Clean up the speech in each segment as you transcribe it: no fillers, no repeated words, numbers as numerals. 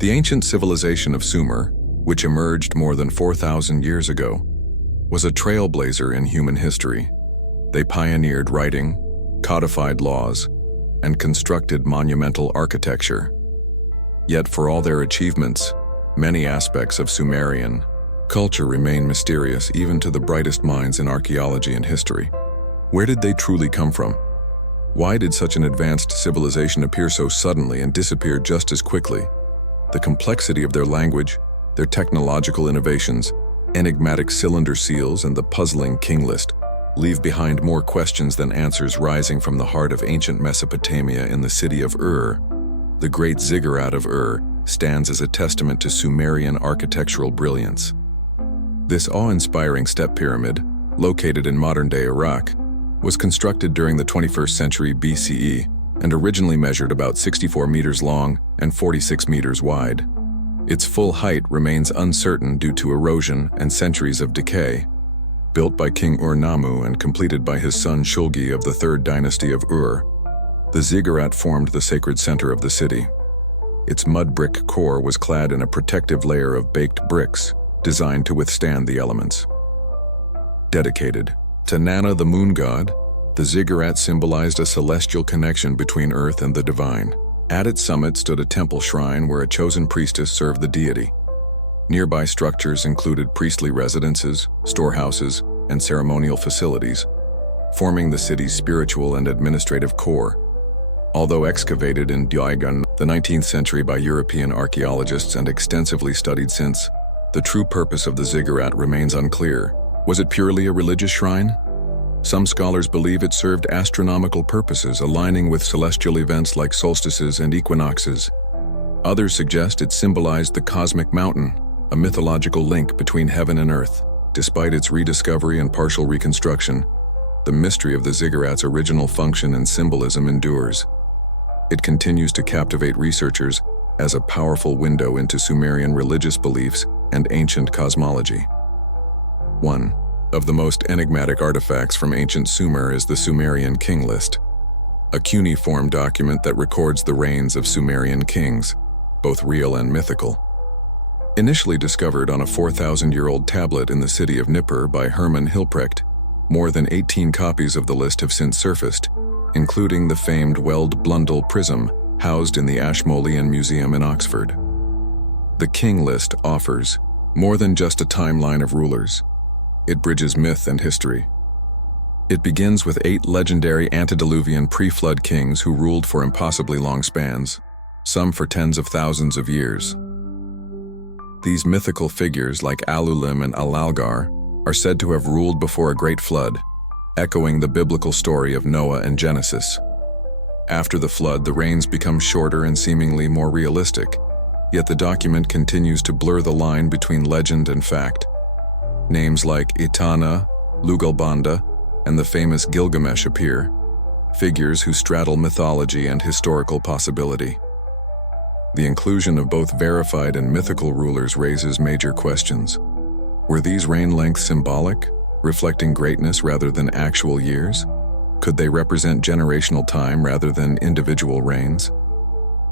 The ancient civilization of Sumer, which emerged more than 4,000 years ago, was a trailblazer in human history. They pioneered writing, codified laws, and constructed monumental architecture. Yet for all their achievements, many aspects of Sumerian culture remain mysterious even to the brightest minds in archaeology and history. Where did they truly come from? Why did such an advanced civilization appear so suddenly and disappear just as quickly? The complexity of their language, their technological innovations, enigmatic cylinder seals, and the puzzling king list leave behind more questions than answers. Rising from the heart of ancient Mesopotamia in the city of Ur, the great ziggurat of Ur stands as a testament to Sumerian architectural brilliance. This awe-inspiring step pyramid, located in modern-day Iraq, was constructed during the 21st century BCE and originally measured about 64 meters long and 46 meters wide. Its full height remains uncertain due to erosion and centuries of decay. Built by King Ur-Nammu and completed by his son Shulgi of the 3rd dynasty of Ur, the ziggurat formed the sacred center of the city. Its mud brick core was clad in a protective layer of baked bricks, designed to withstand the elements. Dedicated to Nana the moon god, the ziggurat symbolized a celestial connection between earth and the divine. At its summit stood a temple shrine where a chosen priestess served the deity. Nearby structures included priestly residences, storehouses, and ceremonial facilities, forming the city's spiritual and administrative core. Although excavated in Daigan, the 19th century by European archaeologists and extensively studied since, the true purpose of the ziggurat remains unclear. Was it purely a religious shrine? Some scholars believe it served astronomical purposes, aligning with celestial events like solstices and equinoxes. Others suggest it symbolized the cosmic mountain, a mythological link between heaven and earth. Despite its rediscovery and partial reconstruction, the mystery of the ziggurat's original function and symbolism endures. It continues to captivate researchers as a powerful window into Sumerian religious beliefs and ancient cosmology. One of the most enigmatic artifacts from ancient Sumer is the Sumerian king list, a cuneiform document that records the reigns of Sumerian kings, both real and mythical. Initially discovered on a 4,000-year-old tablet in the city of Nippur by Hermann Hilprecht, more than 18 copies of the list have since surfaced, including the famed Weld Blundell prism housed in the Ashmolean Museum in Oxford. The king list offers more than just a timeline of rulers. It bridges myth and history. It begins with 8 legendary antediluvian pre-flood kings who ruled for impossibly long spans, some for tens of thousands of years. These mythical figures, like Alulim and Alalgar, are said to have ruled before a great flood, echoing the biblical story of Noah and Genesis. After the flood, the reigns become shorter and seemingly more realistic, yet the document continues to blur the line between legend and fact. Names like Etana, Lugalbanda, and the famous Gilgamesh appear, figures who straddle mythology and historical possibility. The inclusion of both verified and mythical rulers raises major questions. Were these reign lengths symbolic, reflecting greatness rather than actual years? Could they represent generational time rather than individual reigns?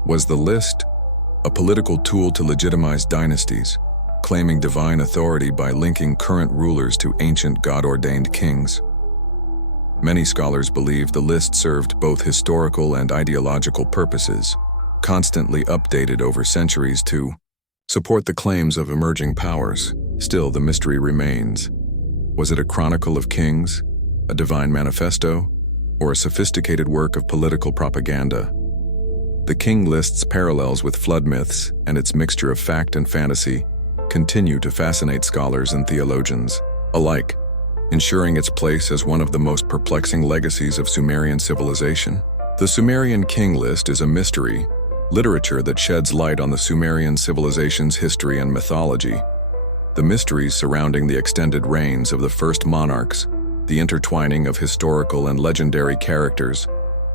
Was the list a political tool to legitimize dynasties, claiming divine authority by linking current rulers to ancient God-ordained kings? Many scholars believe the list served both historical and ideological purposes, constantly updated over centuries to support the claims of emerging powers. Still, the mystery remains. Was it a chronicle of kings, a divine manifesto, or a sophisticated work of political propaganda? The king list's parallels with flood myths and its mixture of fact and fantasy continue to fascinate scholars and theologians alike, ensuring its place as one of the most perplexing legacies of Sumerian civilization. The Sumerian king list is a mystery, literature that sheds light on the Sumerian civilization's history and mythology. The mysteries surrounding the extended reigns of the first monarchs, the intertwining of historical and legendary characters,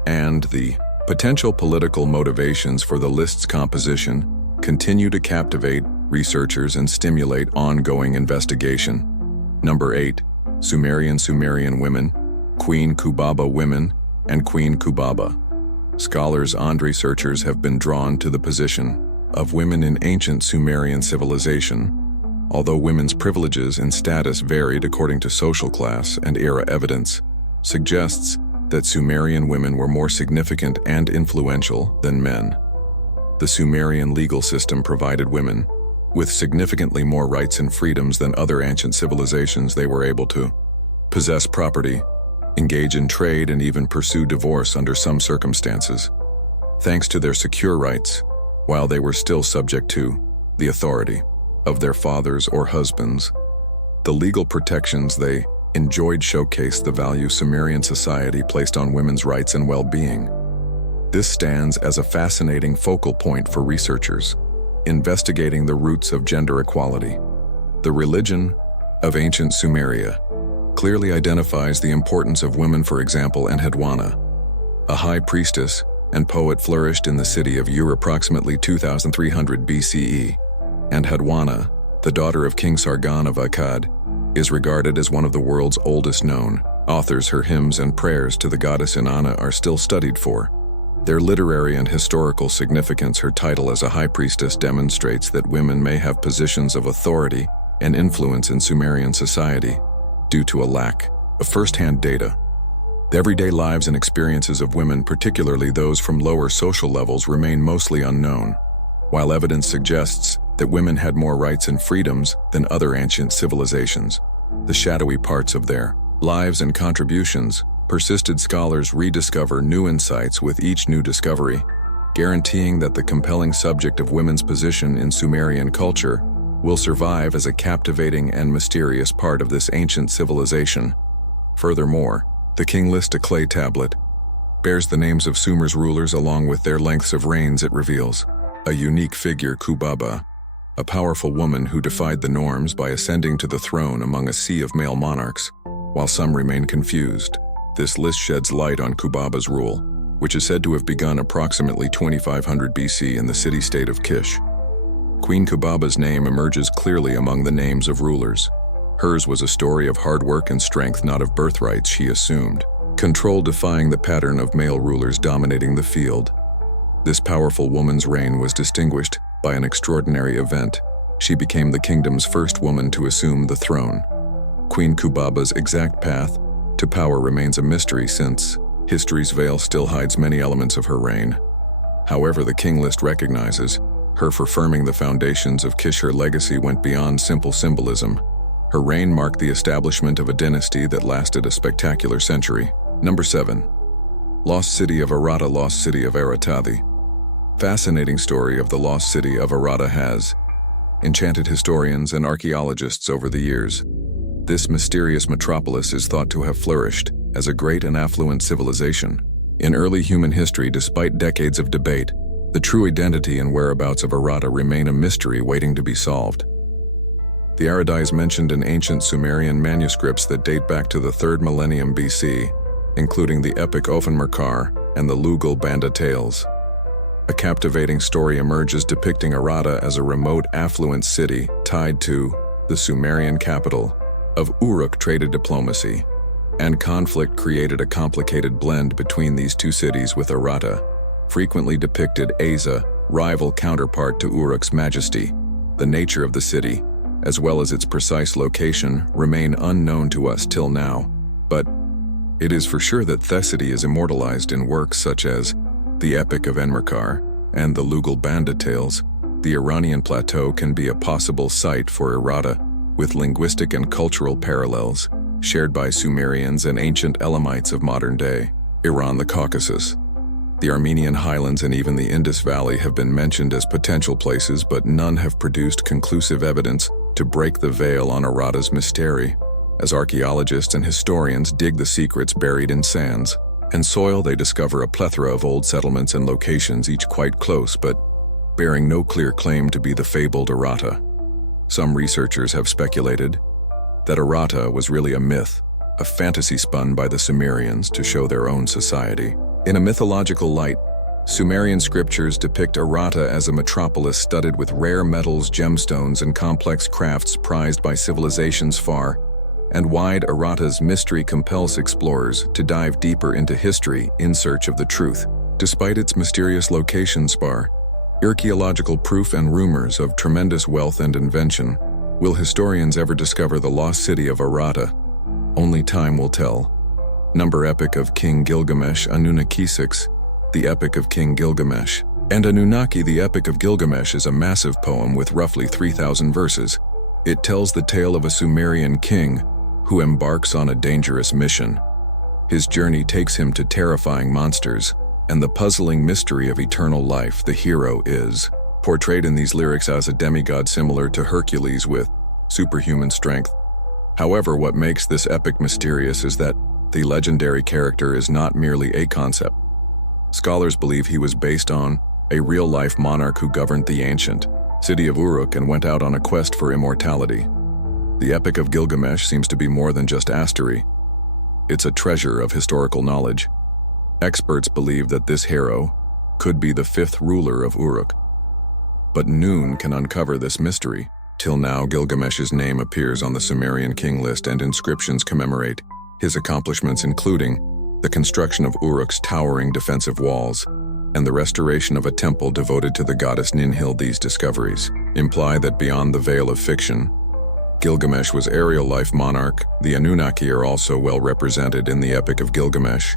and the potential political motivations for the list's composition continue to captivate researchers and stimulate ongoing investigation. Number 8. Sumerian women, Queen Kubaba women, and Queen Kubaba. Scholars and researchers have been drawn to the position of women in ancient Sumerian civilization. Although women's privileges and status varied according to social class and era, evidence suggests that Sumerian women were more significant and influential than men. The Sumerian legal system provided women with significantly more rights and freedoms than other ancient civilizations. They were able to possess property, engage in trade, and even pursue divorce under some circumstances, thanks to their secure rights, while they were still subject to the authority of their fathers or husbands. The legal protections they enjoyed showcased the value Sumerian society placed on women's rights and well-being. This stands as a fascinating focal point for researchers investigating the roots of gender equality. The religion of ancient Sumeria clearly identifies the importance of women. For example, Enheduanna, a high priestess and poet, flourished in the city of Ur approximately 2300 BCE. Enheduanna, the daughter of King Sargon of Akkad, is regarded as one of the world's oldest known authors. Her hymns and prayers to the goddess Inanna are still studied for their literary and historical significance. Her title as a high priestess demonstrates that women may have positions of authority and influence in Sumerian society due to a lack of first-hand data. The everyday lives and experiences of women, particularly those from lower social levels, remain mostly unknown, while evidence suggests that women had more rights and freedoms than other ancient civilizations. The shadowy parts of their lives and contributions persisted. Scholars rediscover new insights with each new discovery, guaranteeing that the compelling subject of women's position in Sumerian culture will survive as a captivating and mysterious part of this ancient civilization. Furthermore, the king list, a clay tablet, bears the names of Sumer's rulers along with their lengths of reigns. It reveals a unique figure, Kubaba, a powerful woman who defied the norms by ascending to the throne among a sea of male monarchs. While some remain confused, this list sheds light on Kubaba's rule, which is said to have begun approximately 2500 BC in the city-state of Kish. Queen Kubaba's name emerges clearly among the names of rulers. Hers was a story of hard work and strength, not of birthrights she assumed control, defying the pattern of male rulers dominating the field. This powerful woman's reign was distinguished by an extraordinary event. She became the kingdom's first woman to assume the throne. Queen Kubaba's exact path to power remains a mystery, since history's veil still hides many elements of her reign. However, the king list recognizes her for firming the foundations of Kish. Her legacy went beyond simple symbolism. Her reign marked the establishment of a dynasty that lasted a spectacular century. Number 7. Lost City of Aratta. Lost City of Aratta. The fascinating story of the lost city of Aratta has enchanted historians and archaeologists over the years. This mysterious metropolis is thought to have flourished as a great and affluent civilization. In early human history, despite decades of debate, the true identity and whereabouts of Aratta remain a mystery waiting to be solved. The Aratta is mentioned in ancient Sumerian manuscripts that date back to the 3rd millennium BC, including the epic Ofenmerkar and the Lugal Banda tales. A captivating story emerges depicting Aratta as a remote, affluent city tied to the Sumerian capital of Uruk. Traded diplomacy and conflict created a complicated blend between these two cities, with Aratta frequently depicted as a rival counterpart to Uruk's majesty. The nature of the city, as well as its precise location, remain unknown to us till now, but it is for sure that the city is immortalized in works such as the Epic of Enmerkar and the Lugal Banda tales. The Iranian plateau can be a possible site for Aratta, with linguistic and cultural parallels shared by Sumerians and ancient Elamites of modern-day Iran. The Caucasus, the Armenian highlands, and even the Indus Valley have been mentioned as potential places, but none have produced conclusive evidence to break the veil on Aratta's mystery. As archaeologists and historians dig the secrets buried in sands and soil, they discover a plethora of old settlements and locations, each quite close but bearing no clear claim to be the fabled Aratta. Some researchers have speculated that Aratta was really a myth, a fantasy spun by the Sumerians to show their own society. In a mythological light, Sumerian scriptures depict Aratta as a metropolis studded with rare metals, gemstones, and complex crafts prized by civilizations far and wide. Aratta's mystery compels explorers to dive deeper into history in search of the truth. Despite its mysterious location, Archaeological proof and rumors of tremendous wealth and invention. Will historians ever discover the lost city of Arata? Only time will tell. Number Epic of King Gilgamesh, Anunnaki 6, the Epic of King Gilgamesh. And Anunnaki, the Epic of Gilgamesh, is a massive poem with roughly 3,000 verses. It tells the tale of a Sumerian king who embarks on a dangerous mission. His journey takes him to terrifying monsters and the puzzling mystery of eternal life. The hero is portrayed in these lyrics as a demigod similar to Hercules with superhuman strength. However, what makes this epic mysterious is that the legendary character is not merely a concept. Scholars believe he was based on a real-life monarch who governed the ancient city of Uruk and went out on a quest for immortality. The Epic of Gilgamesh seems to be more than just astory. It's a treasure of historical knowledge. Experts believe that this hero could be the fifth ruler of Uruk. But Noon can uncover this mystery. Till now, Gilgamesh's name appears on the Sumerian king list, and inscriptions commemorate his accomplishments, including the construction of Uruk's towering defensive walls and the restoration of a temple devoted to the goddess Ninhil. These discoveries imply that beyond the veil of fiction, Gilgamesh was a real-life monarch. The Anunnaki are also well represented in the Epic of Gilgamesh.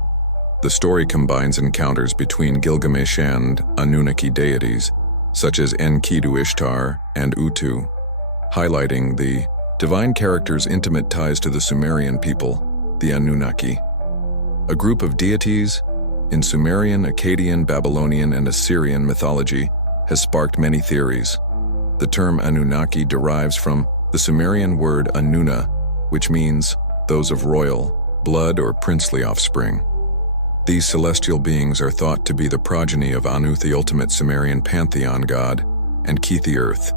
The story combines encounters between Gilgamesh and Anunnaki deities, such as Enkidu Ishtar and Utu, highlighting the divine character's intimate ties to the Sumerian people, the Anunnaki. A group of deities in Sumerian, Akkadian, Babylonian, and Assyrian mythology has sparked many theories. The term Anunnaki derives from the Sumerian word Anunna, which means those of royal blood or princely offspring. These celestial beings are thought to be the progeny of Anu, the ultimate Sumerian pantheon god, and Ki, the earth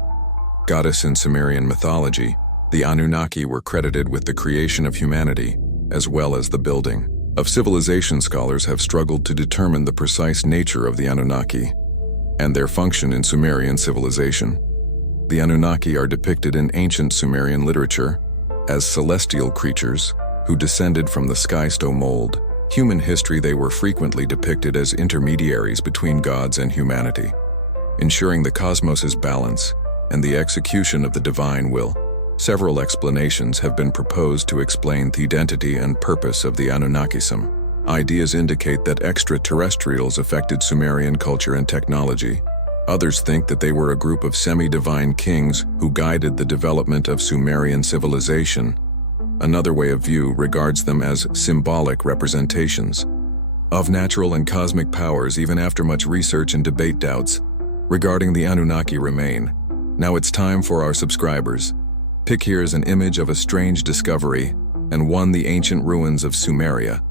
goddess in Sumerian mythology. The Anunnaki were credited with the creation of humanity, as well as the building of civilization. Scholars have struggled to determine the precise nature of the Anunnaki and their function in Sumerian civilization. The Anunnaki are depicted in ancient Sumerian literature as celestial creatures who descended from the sky-stone mold. Human history, they were frequently depicted as intermediaries between gods and humanity, ensuring the cosmos's balance and the execution of the divine will. Several explanations have been proposed to explain the identity and purpose of the Anunnaki. Some ideas indicate that extraterrestrials affected Sumerian culture and technology. Others think that they were a group of semi-divine kings who guided the development of Sumerian civilization. Another way of view regards them as symbolic representations of natural and cosmic powers. Even after much research and debate, doubts regarding the Anunnaki remain. Now it's time for our subscribers. Pick here is an image of a strange discovery and one the ancient ruins of Sumeria.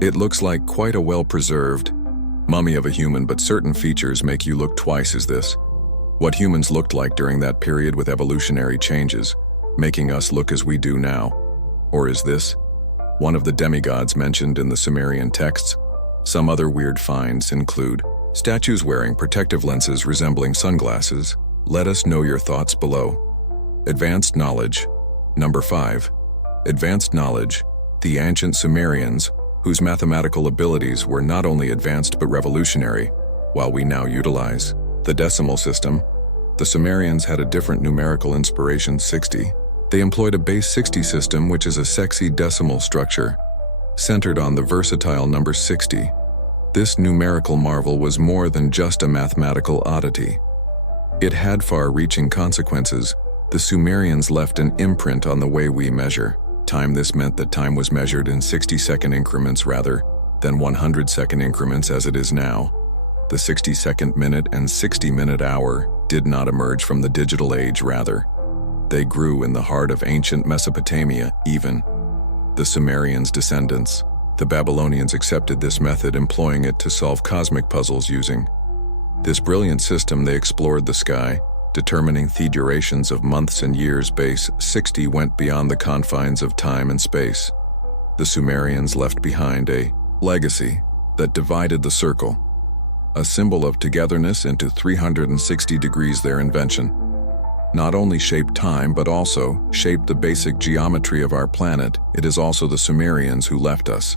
It looks like quite a well-preserved mummy of a human, but certain features make you look twice. Is this what humans looked like during that period with evolutionary changes, making us look as we do now? Or is this one of the demigods mentioned in the Sumerian texts? Some other weird finds include statues wearing protective lenses resembling sunglasses. Let us know your thoughts below. Advanced knowledge. Number 5. Advanced knowledge. The ancient Sumerians, whose mathematical abilities were not only advanced but revolutionary. While we now utilize the decimal system, the Sumerians had a different numerical inspiration, 60. They employed a base 60 system, which is a sexy decimal structure centered on the versatile number 60. This numerical marvel was more than just a mathematical oddity. It had far-reaching consequences. The Sumerians left an imprint on the way we measure time. This meant that time was measured in 60-second increments rather than 100-second increments as it is now. The 60-second minute and 60-minute hour did not emerge from the digital age, rather. They grew in the heart of ancient Mesopotamia. Even the Sumerians' descendants, the Babylonians, accepted this method, employing it to solve cosmic puzzles. Using this brilliant system, they explored the sky, determining the durations of months and years. Base 60 went beyond the confines of time and space. The Sumerians left behind a legacy that divided the circle, a symbol of togetherness into 360 degrees. Their invention not only shaped time but also shaped the basic geometry of our planet. It is also the Sumerians who left us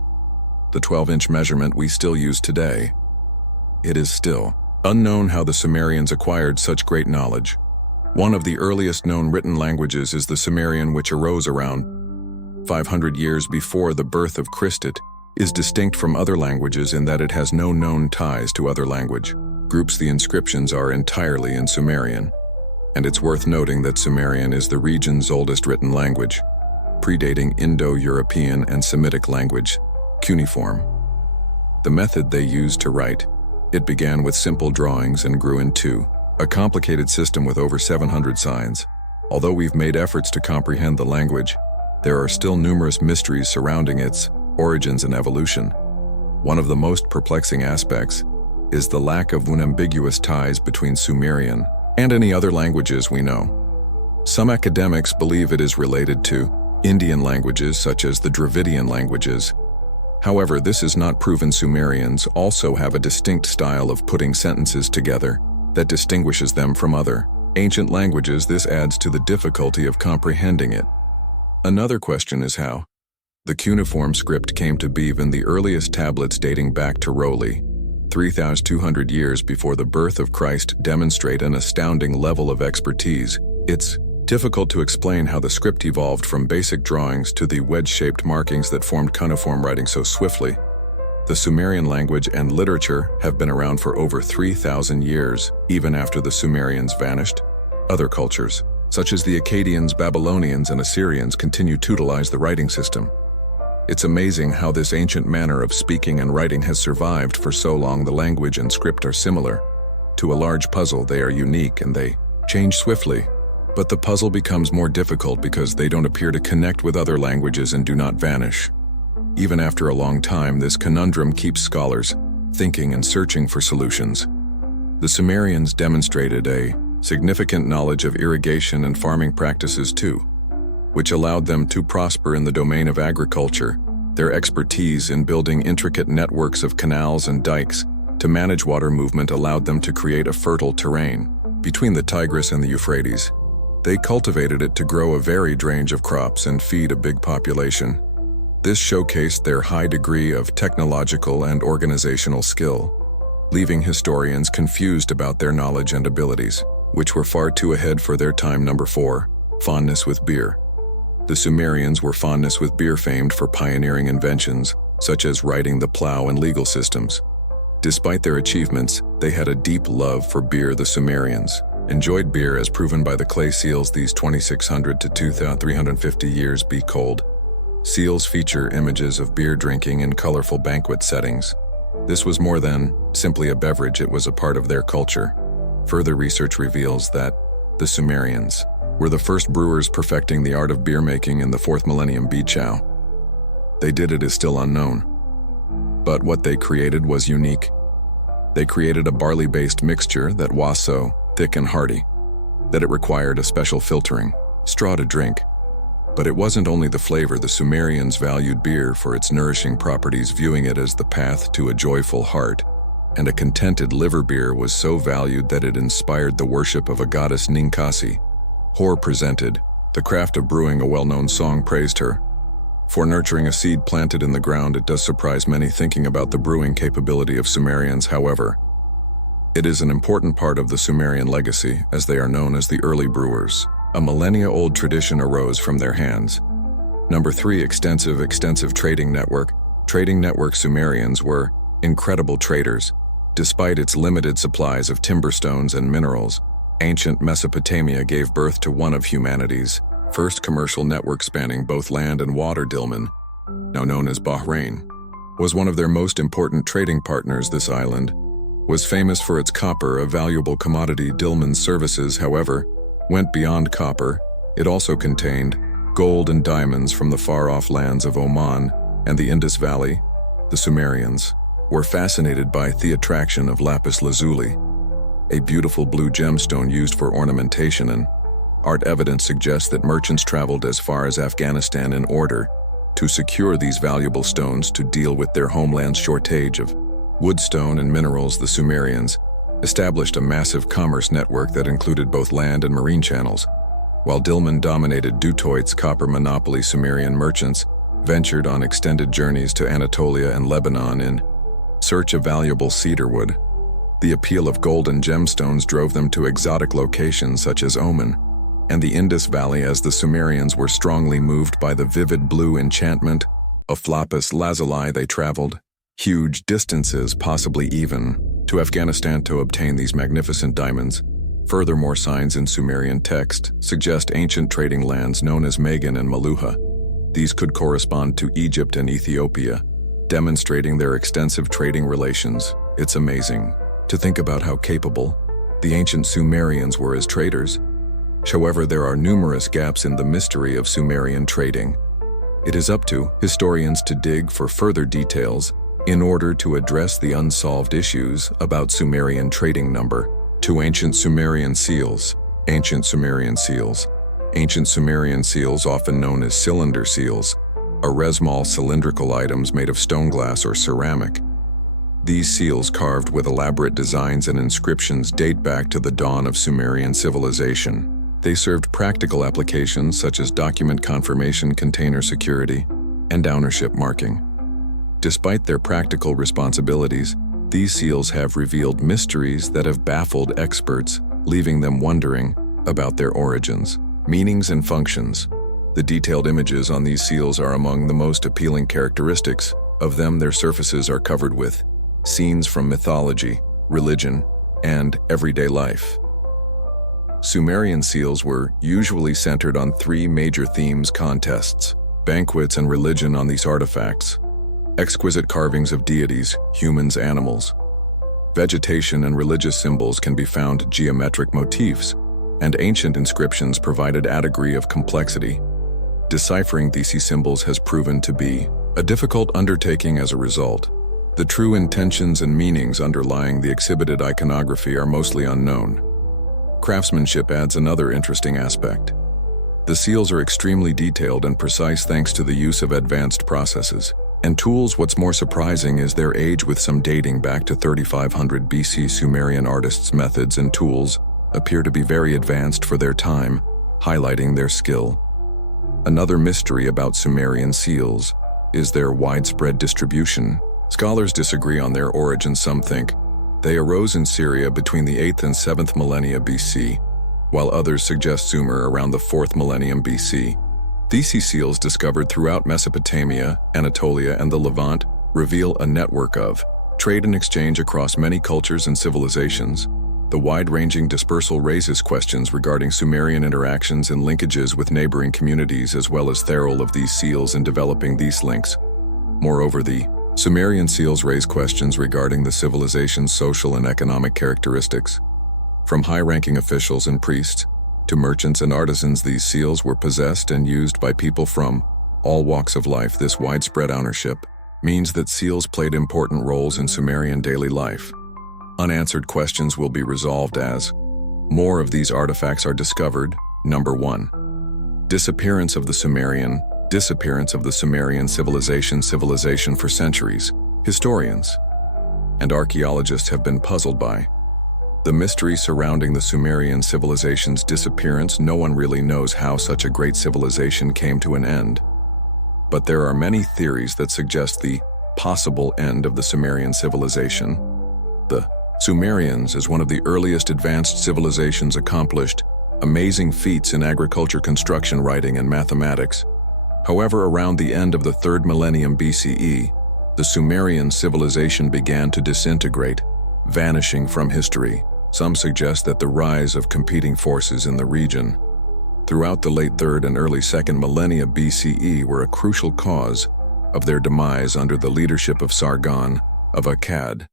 the 12-inch measurement we still use today. It is still Unknown how the Sumerians acquired such great knowledge. One of the earliest known written languages is the Sumerian, which arose around 500 years before the birth of Christ. It is distinct from other languages in that it has no known ties to other language groups. The inscriptions are entirely in Sumerian, and it's worth noting that Sumerian is the region's oldest written language, predating Indo-European and Semitic language, cuneiform. The method they used to write, it began with simple drawings and grew into a complicated system with over 700 signs. Although we've made efforts to comprehend the language, there are still numerous mysteries surrounding its origins and evolution. One of the most perplexing aspects is the lack of unambiguous ties between Sumerian and any other languages we know. Some academics believe it is related to Indian languages such as the Dravidian languages. However, this is not proven. Sumerians also have a distinct style of putting sentences together that distinguishes them from other ancient languages. This adds to the difficulty of comprehending it. Another question is how the cuneiform script came to be. Even the earliest tablets dating back to Rowley, 3,200 years before the birth of Christ, demonstrate an astounding level of expertise. It's difficult to explain how the script evolved from basic drawings to the wedge-shaped markings that formed cuneiform writing so swiftly. The Sumerian language and literature have been around for over 3,000 years, even after the Sumerians vanished. Other cultures, such as the Akkadians, Babylonians, and Assyrians, continue to utilize the writing system. It's amazing how this ancient manner of speaking and writing has survived for so long. The language and script are similar. To a large puzzle, they are unique and they change swiftly. But the puzzle becomes more difficult because they don't appear to connect with other languages and do not vanish. Even after a long time, this conundrum keeps scholars thinking and searching for solutions. The Sumerians demonstrated a significant knowledge of irrigation and farming practices too, which allowed them to prosper in the domain of agriculture. Their expertise in building intricate networks of canals and dikes to manage water movement allowed them to create a fertile terrain between the Tigris and the Euphrates. They cultivated it to grow a varied range of crops and feed a big population. This showcased their high degree of technological and organizational skill, leaving historians confused about their knowledge and abilities, which were far too ahead for their time. Number 4, fondness with beer. The Sumerians were fondness with beer, famed for pioneering inventions, such as writing the plow and legal systems. Despite their achievements, they had a deep love for beer. The Sumerians enjoyed beer as proven by the clay seals. These 2,600 to 2,350 years be cold. Seals feature images of beer drinking in colorful banquet settings. This was more than simply a beverage, it was a part of their culture. Further research reveals that the Sumerians were the first brewers, perfecting the art of beer making in the 4th millennium BC. They did it is still unknown. But what they created was unique. They created a barley-based mixture that was so thick and hearty that it required a special filtering straw to drink. But it wasn't only the flavor. The Sumerians valued beer for its nourishing properties, viewing it as the path to a joyful heart, and a contented liver. Beer was so valued that it inspired the worship of a goddess Ninkasi. Hor presented the craft of brewing. A well-known song praised her for nurturing a seed planted in the ground. It does surprise many thinking about the brewing capability of Sumerians. However, it is an important part of the Sumerian legacy, as they are known as the early brewers. A millennia-old tradition arose from their hands. Number 3, extensive trading network. Trading network. Sumerians were incredible traders. Despite its limited supplies of timber, stones, and minerals, ancient Mesopotamia gave birth to one of humanity's first commercial networks spanning both land and water. Dilmun, now known as Bahrain, was one of their most important trading partners. This island was famous for its copper, a valuable commodity. Dilmun's services, however, went beyond copper. It also contained gold and diamonds from the far-off lands of Oman and the Indus Valley. The Sumerians were fascinated by the attraction of lapis lazuli, a beautiful blue gemstone used for ornamentation and art. Evidence suggests that merchants traveled as far as Afghanistan in order to secure these valuable stones to deal with their homeland's shortage of wood, stone, and minerals. The Sumerians established a massive commerce network that included both land and marine channels. While Dilmun dominated Dutoit's copper monopoly, Sumerian merchants ventured on extended journeys to Anatolia and Lebanon in search of valuable cedar wood. The appeal of gold and gemstones drove them to exotic locations such as Oman and the Indus Valley, as the Sumerians were strongly moved by the vivid blue enchantment of lapis lazuli. They traveled huge distances, possibly even to Afghanistan, to obtain these magnificent diamonds. Furthermore, signs in Sumerian text suggest ancient trading lands known as Magan and Maluha. These could correspond to Egypt and Ethiopia, demonstrating their extensive trading relations. It's amazing to think about how capable the ancient Sumerians were as traders. However, there are numerous gaps in the mystery of Sumerian trading. It is up to historians to dig for further details in order to address the unsolved issues about Sumerian trading. Number 2. Ancient Sumerian seals. Ancient Sumerian seals. Ancient Sumerian seals, often known as cylinder seals, are small cylindrical items made of stone, glass, or ceramic. These seals, carved with elaborate designs and inscriptions, date back to the dawn of Sumerian civilization. They served practical applications such as document confirmation, container security, and ownership marking. Despite their practical responsibilities, these seals have revealed mysteries that have baffled experts, leaving them wondering about their origins, meanings, and functions. The detailed images on these seals are among the most appealing characteristics of them. Their surfaces are covered with scenes from mythology, religion, and everyday life. Sumerian seals were usually centered on three major themes: contests, banquets, and religion. On these artifacts, exquisite carvings of deities, humans, animals, vegetation, and religious symbols can be found. Geometric motifs and ancient inscriptions provided a degree of complexity. Deciphering these symbols has proven to be a difficult undertaking. As a result, the true intentions and meanings underlying the exhibited iconography are mostly unknown. Craftsmanship adds another interesting aspect. The seals are extremely detailed and precise thanks to the use of advanced processes and tools. What's more surprising is their age, with some dating back to 3500 BC. Sumerian artists' methods and tools appear to be very advanced for their time, highlighting their skill. Another mystery about Sumerian seals is their widespread distribution. Scholars disagree on their origin. Some think they arose in Syria between the 8th and 7th millennia BC, while others suggest Sumer around the 4th millennium BC. These seals, discovered throughout Mesopotamia, Anatolia, and the Levant, reveal a network of trade and exchange across many cultures and civilizations. The wide-ranging dispersal raises questions regarding Sumerian interactions and linkages with neighboring communities, as well as the role of these seals in developing these links. Moreover, the Sumerian seals raise questions regarding the civilization's social and economic characteristics. From high-ranking officials and priests to merchants and artisans, these seals were possessed and used by people from all walks of life. This widespread ownership means that seals played important roles in Sumerian daily life. Unanswered questions will be resolved as more of these artifacts are discovered. Number 1. Disappearance of the Sumerian civilization. For centuries, historians and archaeologists have been puzzled by the mystery surrounding the Sumerian civilization's disappearance. No one really knows how such a great civilization came to an end. But there are many theories that suggest the possible end of the Sumerian civilization. The Sumerians, as one of the earliest advanced civilizations, accomplished amazing feats in agriculture, construction, writing, and mathematics. However, around the end of the 3rd millennium BCE, the Sumerian civilization began to disintegrate, vanishing from history. Some suggest that the rise of competing forces in the region throughout the late 3rd and early 2nd millennia BCE were a crucial cause of their demise. Under the leadership of Sargon of Akkad,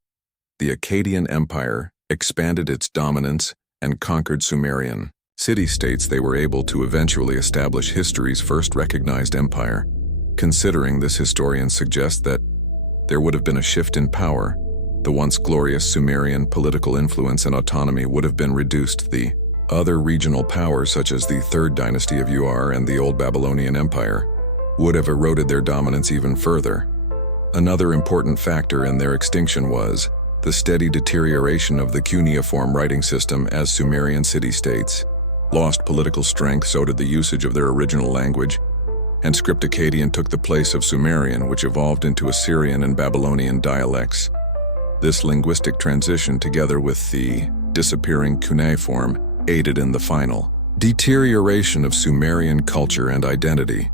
the Akkadian Empire expanded its dominance and conquered Sumerian city-states. They were able to eventually establish history's first recognized empire. Considering this, historians suggest that there would have been a shift in power. The once glorious Sumerian political influence and autonomy would have been reduced. The other regional powers, such as the 3rd dynasty of Ur and the Old Babylonian Empire, would have eroded their dominance even further. Another important factor in their extinction was the steady deterioration of the cuneiform writing system. As Sumerian city-states lost political strength, so did the usage of their original language, and script Akkadian took the place of Sumerian, which evolved into Assyrian and Babylonian dialects. This linguistic transition, together with the disappearing cuneiform, aided in the final deterioration of Sumerian culture and identity.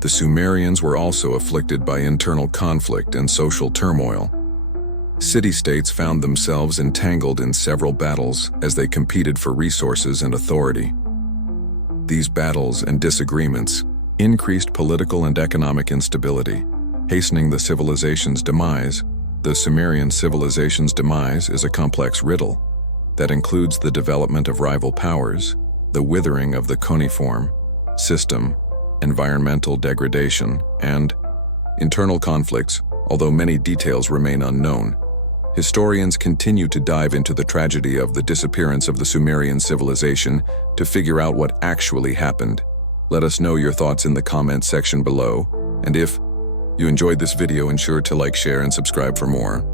The Sumerians were also afflicted by internal conflict and social turmoil. City-states found themselves entangled in several battles as they competed for resources and authority. These battles and disagreements increased political and economic instability, hastening the civilization's demise. The Sumerian civilization's demise is a complex riddle that includes the development of rival powers, the withering of the cuneiform system, environmental degradation, and internal conflicts. Although many details remain unknown, historians continue to dive into the tragedy of the disappearance of the Sumerian civilization to figure out what actually happened. Let us know your thoughts in the comments section below, and if you enjoyed this video, ensure to like, share, and subscribe for more.